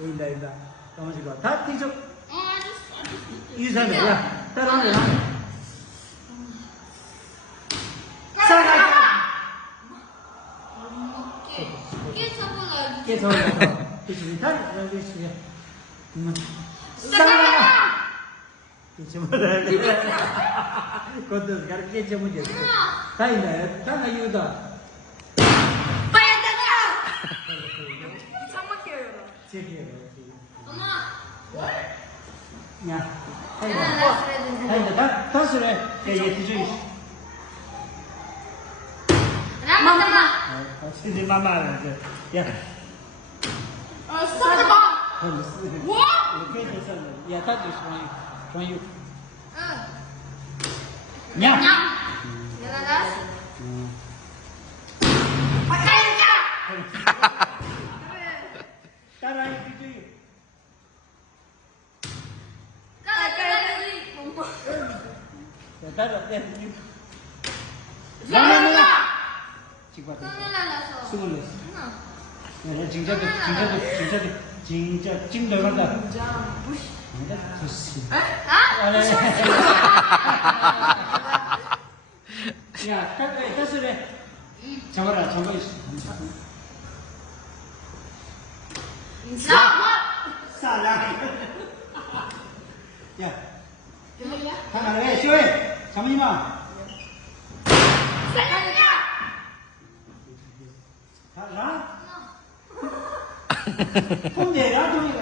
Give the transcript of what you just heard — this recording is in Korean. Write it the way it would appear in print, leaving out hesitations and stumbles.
인다 인다. 가만히 봐. 다 뒤져. 알았어. 이사네. 야, 따라오네. 싸가. 깨서 그치 다 여기 있어요. 싸가. 그치 뭐라 그래. 그것도 가르쳐 주면 돼. 다 있네. 다 이유다. 엄마. 야, 하이다, 다 쓰래. 야, 얘 뒤져. 마마. 이제 마마를 야. 스톱 봐. 뭐? 이렇게 해서 야, 다 주시. 좋아요. 응. 냐. 내가 바꿔야지. 따라해 뒤져. 야, 따라. 나나나. 지금 봐. 스물네. 야, 진짜 찜 들어간다. 야, 따스래. 잡아라, 잡아 있어. 싸라. 야, 하나 해, 시원해. 잠깐만 마. 나? 폰 내라, 동이가.